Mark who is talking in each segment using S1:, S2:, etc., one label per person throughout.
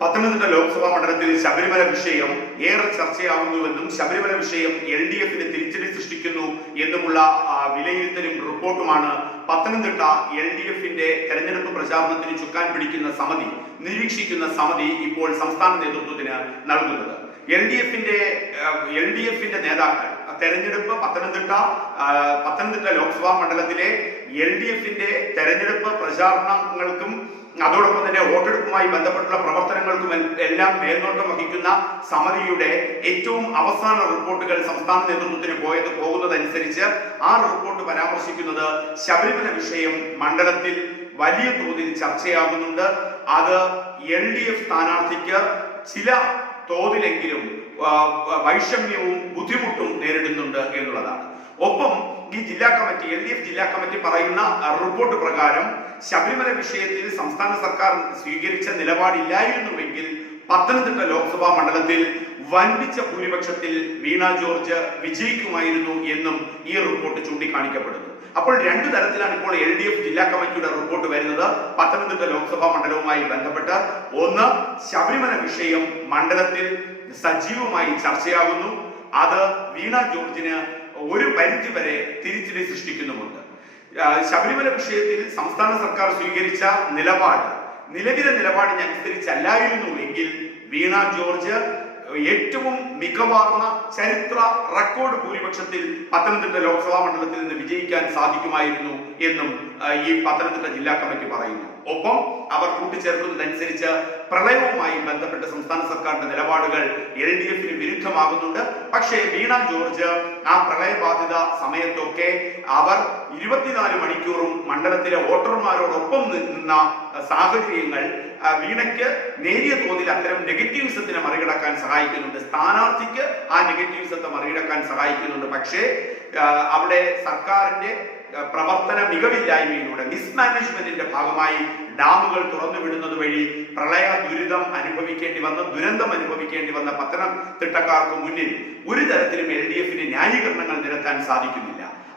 S1: പത്തനംതിട്ട ലോക്സഭാ മണ്ഡലത്തിൽ ശബരിമല വിഷയം ഏറെ ചർച്ചയാകുന്നുവെന്നും ശബരിമല വിഷയം എൽ ഡി എഫിന് തിരിച്ചടി സൃഷ്ടിക്കുന്നു എന്നുമുള്ള വിലയിരുത്തലും റിപ്പോർട്ടുമാണ് പത്തനംതിട്ട എൽ ഡി എഫിന്റെ തെരഞ്ഞെടുപ്പ് പ്രചാരണത്തിന് ചുക്കാൻ പിടിക്കുന്ന സമിതി നിരീക്ഷിക്കുന്ന സമിതി ഇപ്പോൾ സംസ്ഥാന നേതൃത്വത്തിന് നൽകുന്നത് എൽ ഡി എഫിന്റെ എൽ ഡി എഫിന്റെ നേതാക്കൾ തെരഞ്ഞെടുപ്പ് പത്തനംതിട്ട പത്തനംതിട്ട ലോക്സഭാ മണ്ഡലത്തിലെ എൽ ഡി എഫിന്റെ തെരഞ്ഞെടുപ്പ് പ്രചാരണങ്ങൾക്കും അതോടൊപ്പം തന്നെ വോട്ടെടുപ്പുമായി ബന്ധപ്പെട്ടുള്ള പ്രവർത്തനങ്ങൾക്കും എല്ലാം മേൽനോട്ടം വഹിക്കുന്ന സമിതിയുടെ ഏറ്റവും അവസാന റിപ്പോർട്ടുകൾ സംസ്ഥാന നേതൃത്വത്തിന് പോയത് പോകുന്നതനുസരിച്ച് ആ റിപ്പോർട്ട് പരാമർശിക്കുന്നത് ശബരിമല വിഷയം മണ്ഡലത്തിൽ വലിയ തോതിൽ ചർച്ചയാകുന്നുണ്ട് അത് എൽ ഡി എഫ് സ്ഥാനാർത്ഥിക്ക് ചില തോതിലെങ്കിലും വൈഷമ്യവും ബുദ്ധിമുട്ടും നേരിടുന്നുണ്ട് എന്നുള്ളതാണ് ഒപ്പം ഈ ജില്ലാ കമ്മിറ്റി എൽ ഡി എഫ് ജില്ലാ കമ്മിറ്റി പറയുന്ന റിപ്പോർട്ട് പ്രകാരം ശബരിമല വിഷയത്തിൽ സംസ്ഥാന സർക്കാർ സ്വീകരിച്ച നിലപാടില്ലായിരുന്നുവെങ്കിൽ പത്തനംതിട്ട ലോക്സഭാ മണ്ഡലത്തിൽ വൻപിച്ച ഭൂരിപക്ഷത്തിൽ വീണ ജോർജ് വിജയിക്കുമായിരുന്നു എന്നും ഈ റിപ്പോർട്ട് ചൂണ്ടിക്കാണിക്കപ്പെടുന്നു അപ്പോൾ രണ്ടു തരത്തിലാണ് ഇപ്പോൾ എൽ ഡി എഫ് ജില്ലാ കമ്മിറ്റിയുടെ റിപ്പോർട്ട് വരുന്നത് പത്തനംതിട്ട ലോക്സഭാ മണ്ഡലവുമായി ബന്ധപ്പെട്ട് ഒന്ന് ശബരിമല വിഷയം മണ്ഡലത്തിൽ സജീവമായി ചർച്ചയാകുന്നു അത് വീണ ജോർജിന് ഒരു പരിധി വരെ തിരിച്ചടി സൃഷ്ടിക്കുന്നുമുണ്ട് ശബരിമല വിഷയത്തിൽ സംസ്ഥാന സർക്കാർ സ്വീകരിച്ച നിലപാട് നിലവിലെ നിലപാടിന് അനുസരിച്ചല്ലായിരുന്നു എങ്കിൽ വീണ ജോർജ് ഏറ്റവും മികവാർന്ന ചരിത്ര റെക്കോർഡ് ഭൂരിപക്ഷത്തിൽ പത്തനംതിട്ട ലോക്സഭാ മണ്ഡലത്തിൽ നിന്ന് വിജയിക്കാൻ സാധിക്കുമായിരുന്നു എന്നും ഈ പത്തനംതിട്ട ജില്ലാ കമ്മിറ്റി പറയുന്നു ഒപ്പം അവർ കൂട്ടിച്ചേർക്കുന്നതനുസരിച്ച് പ്രളയവുമായി ബന്ധപ്പെട്ട സംസ്ഥാന സർക്കാരിന്റെ നിലപാടുകൾ എൽ ഡി എഫിന് വിരുദ്ധമാകുന്നുണ്ട് പക്ഷേ വീണ ജോർജ് ആ പ്രളയബാധിത സമയത്തൊക്കെ അവർ ഇരുപത്തിനാല് മണിക്കൂറും മണ്ഡലത്തിലെ വോട്ടർമാരോടൊപ്പം നിന്ന സാഹചര്യങ്ങൾ വീണയ്ക്ക് നേരിയ തോതിൽ അത്തരം നെഗറ്റീവ്സത്തിനെ മറികടക്കാൻ സഹായിക്കുന്നുണ്ട് സ്ഥാനാർത്ഥിക്ക് ആ നെഗറ്റീവ്സത്തെ മറികടക്കാൻ സഹായിക്കുന്നുണ്ട് പക്ഷേ അവിടെ സർക്കാരിന്റെ പ്രവർത്തന മികവില്ലായ്മയിലൂടെ മിസ്മാനേജ്മെന്റിന്റെ ഭാഗമായി ഡാമുകൾ തുറന്നു വിടുന്നത് വഴി പ്രളയ ദുരിതം അനുഭവിക്കേണ്ടി വന്ന ദുരന്തം അനുഭവിക്കേണ്ടി വന്ന തിട്ടക്കാർക്ക് മുന്നിൽ ഒരു തരത്തിലും എൽ ഡി എഫിന് ന്യായീകരണങ്ങൾ നിരത്താൻ സാധിക്കുന്നില്ല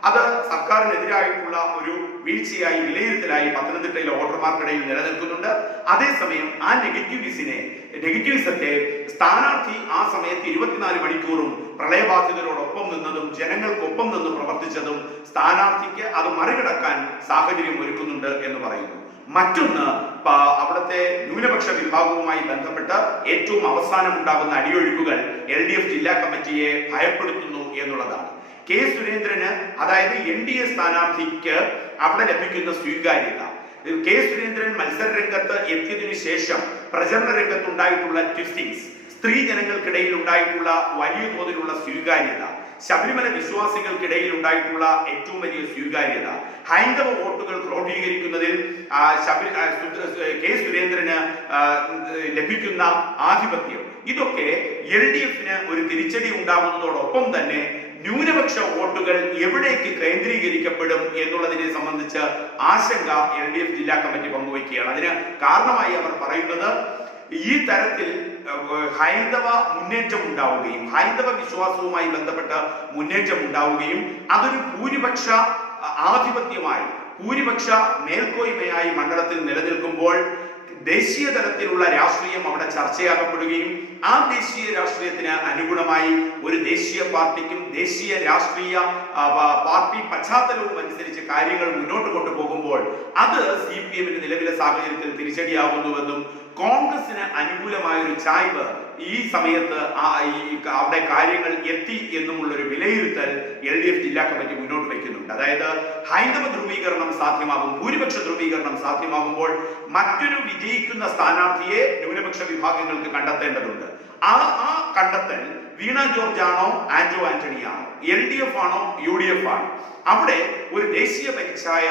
S1: അത് സർക്കാരിനെതിരായിട്ടുള്ള ഒരു വീഴ്ചയായി വിലയിരുത്തലായി പത്തനംതിട്ടയിലെ വോട്ടർമാർക്കിടയിൽ നിലനിൽക്കുന്നുണ്ട് അതേസമയം ആ നെഗറ്റീവിസിനെ നെഗറ്റീവിസത്തെ സ്ഥാനാർത്ഥി ആ സമയത്ത് ഇരുപത്തിനാല് മണിക്കൂറും പ്രളയബാധിതരോടൊപ്പം നിന്നതും ജനങ്ങൾക്കൊപ്പം നിന്ന് പ്രവർത്തിച്ചതും സ്ഥാനാർത്ഥിക്ക് അത് മറികടക്കാൻ സാഹചര്യം ഒരുക്കുന്നുണ്ട് എന്ന് പറയുന്നു മറ്റൊന്ന് അവിടുത്തെ ന്യൂനപക്ഷ വിഭാഗവുമായി ബന്ധപ്പെട്ട് ഏറ്റവും അവസാനം ഉണ്ടാകുന്ന അടിയൊഴുക്കുകൾ എൽ ഡി എഫ് ജില്ലാ കമ്മിറ്റിയെ ഭയപ്പെടുത്തുന്നു എന്നുള്ളതാണ് കെ സുരേന്ദ്രന് അതായത് എൻ ഡി എ സ്ഥാനാർത്ഥിക്ക് അവിടെ ലഭിക്കുന്ന സ്വീകാര്യത കെ സുരേന്ദ്രൻ മത്സര രംഗത്ത് എത്തിയതിനു ശേഷം പ്രചരണ രംഗത്തുണ്ടായിട്ടുള്ള ട്വിസ്റ്റിങ്സ് സ്ത്രീ ജനങ്ങൾക്കിടയിൽ ഉണ്ടായിട്ടുള്ള വലിയ തോതിലുള്ള സ്വീകാര്യത ശബരിമല വിശ്വാസികൾക്കിടയിൽ ഉണ്ടായിട്ടുള്ള ഏറ്റവും വലിയ സ്വീകാര്യത ഹൈന്ദവ വോട്ടുകൾ ക്രോഡീകരിക്കുന്നതിൽ കെ സുരേന്ദ്രന് ലഭിക്കുന്ന ആധിപത്യം ഇതൊക്കെ എൽ ഡി എഫിന് ഒരു തിരിച്ചടി ഉണ്ടാകുന്നതോടൊപ്പം തന്നെ ന്യൂനപക്ഷ വോട്ടുകൾ എവിടേക്ക് കേന്ദ്രീകരിക്കപ്പെടും എന്നുള്ളതിനെ സംബന്ധിച്ച് ആശങ്ക എൽ ഡി എഫ് ജില്ലാ കമ്മിറ്റി പങ്കുവയ്ക്കുകയാണ് അതിന് കാരണമായി അവർ പറയുന്നത് ഈ തരത്തിൽ ഹൈന്ദവ മുന്നേറ്റം ഉണ്ടാവുകയും ഹൈന്ദവ വിശ്വാസവുമായി ബന്ധപ്പെട്ട മുന്നേറ്റം ഉണ്ടാവുകയും അതൊരു ഭൂരിപക്ഷ ആധിപത്യമായി ഭൂരിപക്ഷ മേൽക്കോയ്മയായി മണ്ഡലത്തിൽ നിലനിൽക്കുമ്പോൾ ദേശീയ തലത്തിലുള്ള രാഷ്ട്രീയം അവിടെ ചർച്ചയാക്കപ്പെടുകയും ആ ദേശീയ രാഷ്ട്രീയത്തിന് അനുഗുണമായി ഒരു ദേശീയ പാർട്ടിക്കും ദേശീയ രാഷ്ട്രീയ പാർട്ടി പശ്ചാത്തലവും അനുസരിച്ച് കാര്യങ്ങൾ മുന്നോട്ട് കൊണ്ടുപോകുമ്പോൾ അത് സി പി എമ്മിന്റെ നിലവിലെ സാഹചര്യത്തിൽ തിരിച്ചടിയാകുന്നുവെന്നും കോൺഗ്രസിന് അനുകൂലമായ ഒരു ചായ്വ് ഈ സമയത്ത് അവിടെ കാര്യങ്ങൾ എത്തി എന്നുമുള്ള ഒരു വിലയിരുത്തൽ എൽ ഡി എഫ് ജില്ലാ കമ്മിറ്റി മുന്നോട്ട് വയ്ക്കുന്നുണ്ട് അതായത് ഹൈന്ദവ ധ്രുവീകരണം സാധ്യമാകും ഭൂരിപക്ഷ ധ്രുവീകരണം സാധ്യമാകുമ്പോൾ മറ്റൊരു വിജയിക്കുന്ന സ്ഥാനാർത്ഥിയെ ന്യൂനപക്ഷ വിഭാഗങ്ങൾക്ക് കണ്ടെത്തേണ്ടതുണ്ട് ആ ആ കണ്ടെത്തൽ വീണ ജോർജ് ആണോ ആന്റോ ആന്റണി ആണോ എൽ ഡി എഫ് ആണോ യു ഡി എഫ് ആണോ അവിടെ ഒരു ദേശീയ പരീക്ഷായ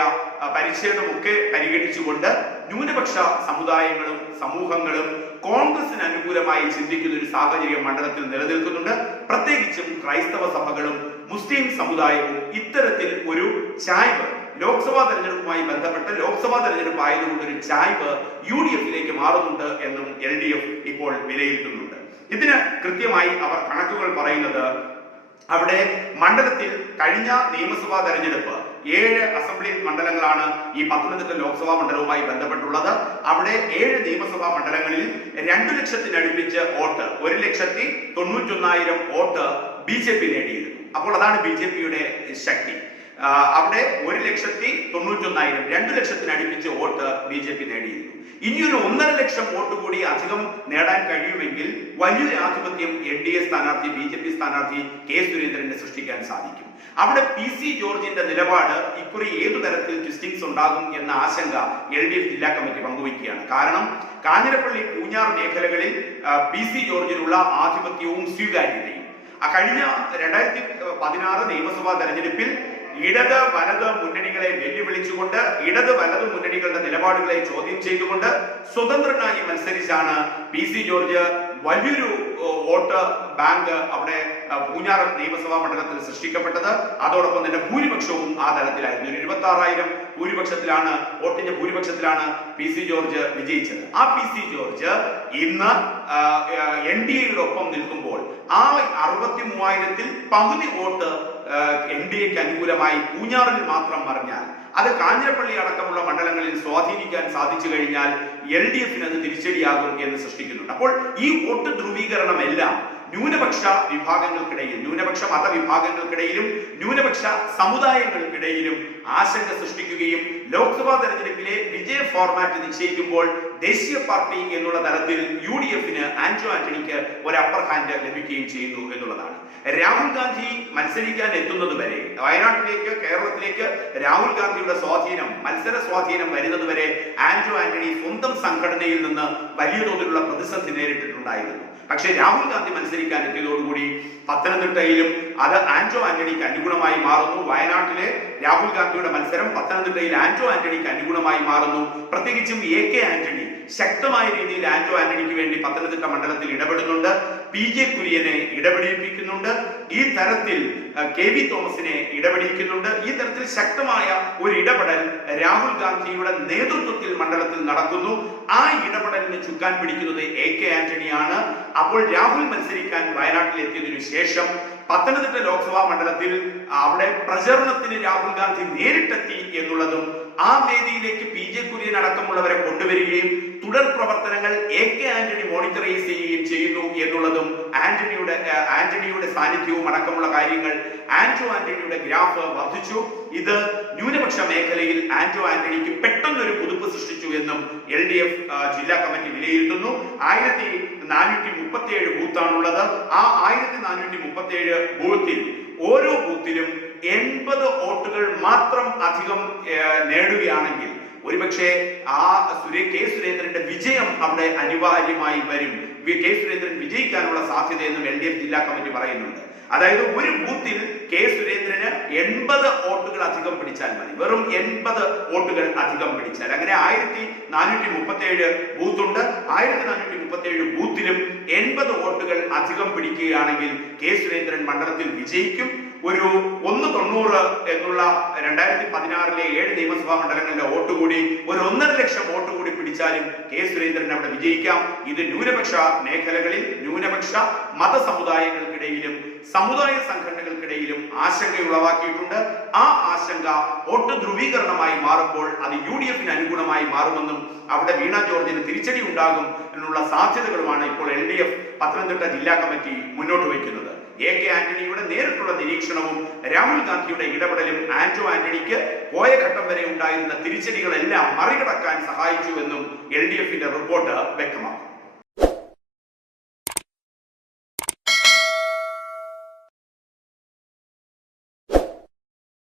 S1: പരിച്ഛേദമൊക്കെ പരിഗണിച്ചുകൊണ്ട് ന്യൂനപക്ഷ സമുദായങ്ങളും സമൂഹങ്ങളും കോൺഗ്രസിന് അനുകൂലമായി ചിന്തിക്കുന്ന ഒരു സാഹചര്യം മണ്ഡലത്തിൽ നിലനിൽക്കുന്നുണ്ട് പ്രത്യേകിച്ചും ക്രൈസ്തവ സഭകളും മുസ്ലിം സമുദായവും ഇത്തരത്തിൽ ഒരു ചായ്വ് ലോക്സഭാ തെരഞ്ഞെടുപ്പുമായി ബന്ധപ്പെട്ട് ലോക്സഭാ തെരഞ്ഞെടുപ്പ് ആയതുകൊണ്ട് ഒരു ചായ്വ് യു ഡി എഫിലേക്ക് മാറുന്നുണ്ട് എന്നും എൽ ഡി എഫ് ഇപ്പോൾ വിലയിരുത്തുന്നുണ്ട് ഇതിന് കൃത്യമായി അവർ കണക്കുകൾ പറയുന്നത് അവിടെ മണ്ഡലത്തിൽ കഴിഞ്ഞ നിയമസഭാ തെരഞ്ഞെടുപ്പ് ഏഴ് അസംബ്ലി മണ്ഡലങ്ങളാണ് ഈ പത്തനംതിട്ട ലോക്സഭാ മണ്ഡലവുമായി ബന്ധപ്പെട്ടുള്ളത് അവിടെ ഏഴ് നിയമസഭാ മണ്ഡലങ്ങളിൽ രണ്ടു ലക്ഷത്തിനടുപ്പിച്ച് വോട്ട് ഒരു ലക്ഷത്തി തൊണ്ണൂറ്റൊന്നായിരം വോട്ട് ബി ജെ പി നേടിയിരുന്നു അപ്പോൾ അതാണ് ബി ജെ പിയുടെ ശക്തി അവിടെ ഒരു ലക്ഷത്തി ഒന്നായിരം രണ്ടു ലക്ഷത്തിനടുപ്പിച്ച് വോട്ട് ബി ജെ പി നേടിയിരുന്നു ഇനിയൊരു ഒന്നര ലക്ഷം വോട്ട് കൂടി അധികം നേടാൻ കഴിയുമെങ്കിൽ വലിയൊരു ആധിപത്യം എൻ ഡി എ സ്ഥാനാർത്ഥി ബി ജെ പി സ്ഥാനാർത്ഥി കെ സുരേന്ദ്രന് സൃഷ്ടിക്കാൻ സാധിക്കും അവിടെ പി സി ജോർജിന്റെ നിലപാട് ഇക്കുറി ഏതു തരത്തിൽ ട്വിസ്റ്റിംഗ്സ് ഉണ്ടാകും എന്ന ആശങ്ക എൽ ഡി എഫ് ജില്ലാ കമ്മിറ്റി പങ്കുവയ്ക്കുകയാണ് കാരണം കാഞ്ഞിരപ്പള്ളി പൂഞ്ഞാർ മേഖലകളിൽ പി സി ജോർജിനുള്ള ആധിപത്യവും സ്വീകാര്യതയും കഴിഞ്ഞ രണ്ടായിരത്തി പതിനാറ് നിയമസഭാ തെരഞ്ഞെടുപ്പിൽ ഇടത് വലത് മുന്നണികളെ വെല്ലുവിളിച്ചുകൊണ്ട് ഇടത് വലത് മുന്നണികളുടെ നിലപാടുകളെ ചോദ്യം ചെയ്തുകൊണ്ട് സ്വതന്ത്രനായി മത്സരിച്ചാണ് പി സി ജോർജ് വലിയൊരു വോട്ട് ബാങ്ക് അവിടെ പൂഞ്ഞാർ നിയമസഭാ മണ്ഡലത്തിൽ സൃഷ്ടിക്കപ്പെട്ടത് അതോടൊപ്പം തന്നെ ഭൂരിപക്ഷവും ആ തലത്തിലായിരുന്നു ഒരു ഇരുപത്തി ആറായിരം ഭൂരിപക്ഷത്തിലാണ് വോട്ടിന്റെ ഭൂരിപക്ഷത്തിലാണ് പി സി ജോർജ് വിജയിച്ചത് ആ പി സി ജോർജ് ഇന്ന് എൻ ഡി എയുടെ ഒപ്പം നിൽക്കുമ്പോൾ ആ അറുപത്തി മൂവായിരത്തിൽ പകുതി വോട്ട് എൻ ഡി എക്ക് അനുകൂലമായി പൂഞ്ഞാറിൽ മാത്രം പറഞ്ഞാൽ അത് കാഞ്ഞിരപ്പള്ളി അടക്കമുള്ള മണ്ഡലങ്ങളിൽ സ്വാധീനിക്കാൻ സാധിച്ചു കഴിഞ്ഞാൽ എൽ ഡി എഫിന് അത് തിരിച്ചടിയാകും എന്ന് സൃഷ്ടിക്കുന്നുണ്ട് അപ്പോൾ ഈ വോട്ട് ധ്രുവീകരണമെല്ലാം ന്യൂനപക്ഷ വിഭാഗങ്ങൾക്കിടയിൽ ന്യൂനപക്ഷ മതവിഭാഗങ്ങൾക്കിടയിലും ന്യൂനപക്ഷ സമുദായങ്ങൾക്കിടയിലും ആശങ്ക സൃഷ്ടിക്കുകയും ലോക്സഭാ തെരഞ്ഞെടുപ്പിലെ വിജയ ഫോർമാറ്റ് നിശ്ചയിക്കുമ്പോൾ ദേശീയ പാർട്ടി എന്നുള്ള തലത്തിൽ യു ഡി എഫിന് ആന്റോ ആന്റണിക്ക് ഒരു അപ്പർ ഹാൻഡ് ലഭിക്കുകയും ചെയ്യുന്നു എന്നുള്ളതാണ് രാഹുൽ ഗാന്ധി മത്സരിക്കാൻ എത്തുന്നത് വരെ വയനാട്ടിലേക്ക് കേരളത്തിലേക്ക് രാഹുൽ ഗാന്ധിയുടെ സ്വാധീനം മത്സര സ്വാധീനം വരുന്നത് വരെ ആന്റോ ആന്റണി സ്വന്തം സംഘടനയിൽ നിന്ന് വലിയ തോതിലുള്ള പ്രതിസന്ധി നേരിട്ടിട്ടുണ്ടായിരുന്നു പക്ഷേ രാഹുൽ ഗാന്ധി മത്സരിക്കാൻ എത്തിയതോടുകൂടി പത്തനംതിട്ടയിലും അത് ആന്റോ ആന്റണിക്ക് അനുഗുണമായി മാറുന്നു വയനാട്ടിലെ രാഹുൽ ഗാന്ധി പാർട്ടിയുടെ മത്സരം പത്തനംതിട്ടയിൽ ആന്റോ ആന്റണിക്ക് അനുകൂലമായി മാറുന്നു പ്രത്യേകിച്ചും എ കെ ആന്റണി ശക്തമായ രീതിയിൽ ആന്റോ ആന്റണിക്ക് വേണ്ടി പത്തനംതിട്ട മണ്ഡലത്തിൽ ഇടപെടുന്നുണ്ട് പി ജെ കുര്യനെ ഇടപെടിപ്പിക്കുന്നുണ്ട് ഈ തരത്തിൽ കെ വി തോമസിനെ ഇടപെടിയിക്കുന്നുണ്ട് ഈ തരത്തിൽ ശക്തമായ ഒരു ഇടപെടൽ രാഹുൽ ഗാന്ധിയുടെ നേതൃത്വത്തിൽ മണ്ഡലത്തിൽ നടക്കുന്നു ആ ഇടപെടലിന് ചുക്കാൻ പിടിക്കുന്നത് എ കെ ആന്റണിയാണ് അപ്പോൾ രാഹുൽ മത്സരിക്കാൻ വയനാട്ടിൽ എത്തിയതിനു ശേഷം പത്തനംതിട്ട ലോക്സഭാ മണ്ഡലത്തിൽ അവിടെ പ്രചരണത്തിന് രാഹുൽ ഗാന്ധി നേരിട്ടെത്തി എന്നുള്ളതും ആ വേദിയിലേക്ക് പി ജെ കുര്യൻ അടക്കമുള്ളവരെ കൊണ്ടുവരികയും തുടർ പ്രവർത്തനങ്ങൾ എ കെ ആന്റണി മോണിറ്ററൈസ് ചെയ്യുകയും ചെയ്യുന്നു എന്നുള്ളതും ആന്റണിയുടെ ആന്റണിയുടെ സാന്നിധ്യവും അടക്കമുള്ള കാര്യങ്ങൾ ആന്റോ ആന്റണിയുടെ ഗ്രാഫ് വർദ്ധിച്ചു ഇത് ന്യൂനപക്ഷ മേഖലയിൽ ആന്റോ ആന്റണിക്ക് പെട്ടെന്നൊരു പുതുപ്പ് സൃഷ്ടിച്ചു എന്നും എൽ ഡി എഫ് ജില്ലാ കമ്മിറ്റി വിലയിരുത്തുന്നു ആയിരത്തി നാനൂറ്റി മുപ്പത്തി ഏഴ് ബൂത്താണുള്ളത് ആ ആയിരത്തി നാനൂറ്റി മുപ്പത്തി ഏഴ് ബൂത്തിൽ ഓരോ ബൂത്തിലും എൺപത് വോട്ടുകൾ മാത്രം അധികം നേടുകയാണെങ്കിൽ ഒരുപക്ഷെ ആ സുരേ കെ സുരേന്ദ്രന്റെ വിജയം അവിടെ അനിവാര്യമായി വരും കെ സുരേന്ദ്രൻ വിജയിക്കാനുള്ള സാധ്യത എന്നും എൽ ഡി എഫ് ജില്ലാ കമ്മിറ്റി പറയുന്നുണ്ട് അതായത് ഒരു ബൂത്തിൽ കെ സുരേന്ദ്രന് എൺപത് വോട്ടുകൾ അധികം പിടിച്ചാൽ മതി വെറും എൺപത് വോട്ടുകൾ അധികം പിടിച്ചാൽ അങ്ങനെ ആയിരത്തി നാനൂറ്റി മുപ്പത്തി ഏഴ് ബൂത്തുണ്ട് ആയിരത്തി നാനൂറ്റി മുപ്പത്തി ഏഴ് ബൂത്തിലും എൺപത് വോട്ടുകൾ അധികം പിടിക്കുകയാണെങ്കിൽ കെ സുരേന്ദ്രൻ മണ്ഡലത്തിൽ വിജയിക്കും ഒരു ഒന്ന് തൊണ്ണൂറ് എന്നുള്ള രണ്ടായിരത്തി പതിനാറിലെ ഏഴ് നിയമസഭാ മണ്ഡലങ്ങളിലെ വോട്ട് കൂടി ഒരു ഒന്നര ലക്ഷം വോട്ട് കൂടി പിടിച്ചാലും കെ സുരേന്ദ്രൻ അവിടെ വിജയിക്കാം ഇത് ന്യൂനപക്ഷ മേഖലകളിൽ ന്യൂനപക്ഷ മത സമുദായങ്ങൾക്കിടയിലും സമുദായ സംഘടനകൾക്കിടയിലും ആശങ്ക ഉളവാക്കിയിട്ടുണ്ട് ആ ആശങ്ക വോട്ട് ധ്രുവീകരണമായി മാറുമ്പോൾ അത് യു ഡി എഫിന് അനുകൂലമായി മാറുമെന്നും അവിടെ വീണ ജോർജിന് തിരിച്ചടി ഉണ്ടാകും എന്നുള്ള സാധ്യതകളുമാണ് ഇപ്പോൾ എൽ ഡി എഫ് പത്തനംതിട്ട ജില്ലാ കമ്മിറ്റി മുന്നോട്ട് വയ്ക്കുന്നത് എ കെ ആന്റണിയുടെ നേരിട്ടുള്ള നിരീക്ഷണവും രാഹുൽ ഗാന്ധിയുടെ ഇടപെടലും ആന്റോ ആന്റണിക്ക് പോയ ഘട്ടം വരെ ഉണ്ടായിരുന്ന തിരിച്ചടികളെല്ലാം മറികടക്കാൻ സഹായിച്ചുവെന്നും എൽ ഡി എഫിന്റെ റിപ്പോർട്ട് വ്യക്തമാക്കുന്നു